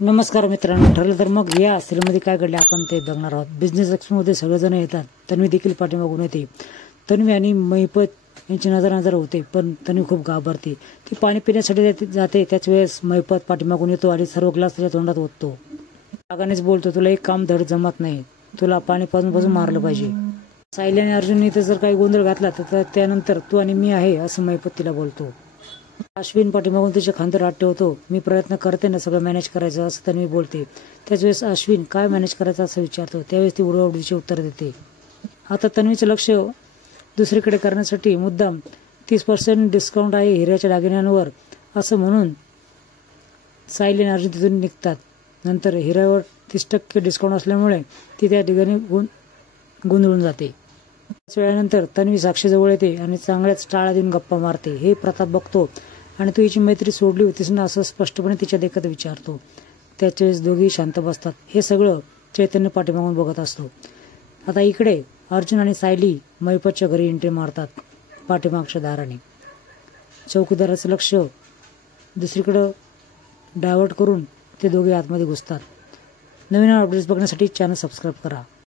नमस्कार मित्रांनो, ठरलं तर मग या सिरीजमध्ये काय घडले आपण ते बघणार आहोत। बिझनेस एक्सपोमध्ये सगळेजण येतात, तन्वी देखील पाठीमागून येते। तन्वी आणि महिपत यांची नजर होते, पण तन्वी खूप घाबरते। ती पाणी पिण्यासाठी जाते, त्याच वेळेस महिपत पाठीमागून येतो आणि सर्व ग्लास त्याच्या तोंडात ओततो। रागानेच बोलतो, तुला एक काम धड जमत नाही, तुला पाणी पाजून मारलं पाहिजे। सायली आणि अर्जुनने तर जर काही गोंधळ घातला तर त्यानंतर तू आणि मी आहे असं महिपत तिला बोलतो। अश्विन पाठीमागून तिच्या खांद्यावर हात ठेवतो। मी प्रयत्न करते ना सगळं मॅनेज करायचं असं तन्वी बोलते। त्याच वेळेस अश्विन काय मॅनेज करायचं असं विचारतो, त्यावेळेस ती उडवाउडवीची उत्तर देते। आता तन्वीचं लक्ष दुसरीकडे करण्यासाठी मुद्दाम 30% डिस्काउंट आहे हिऱ्याच्या दागिन्यांवर असं म्हणून सायली आणि अर्जुन तिथून निघतात। नंतर हिऱ्यावर 30% डिस्काउंट असल्यामुळे ती त्या ठिकाणी गोंधळून जाते। त्याच वेळानंतर तन्वी साक्षीजवळ येते आणि चांगल्याच टाळा देऊन गप्पा मारते। हे प्रताप बघतो आणि तू हिची मैत्री सोडली होतीस ना असं स्पष्टपणे तिच्या देखत विचारतो। त्याच्या वेळेस दोघेही शांत बसतात। हे सगळं चैतन्य पाठीमागून बघत असतो। आता इकडे अर्जुन आणि सायली महिपतच्या घरी एंट्री मारतात पाठीमागच्या दाराने। चौकीदाराचं लक्ष दुसरीकडे डायव्हर्ट करून ते दोघे आतमध्ये घुसतात। नवीन अपडेट्स बघण्यासाठी चॅनल सबस्क्राईब करा।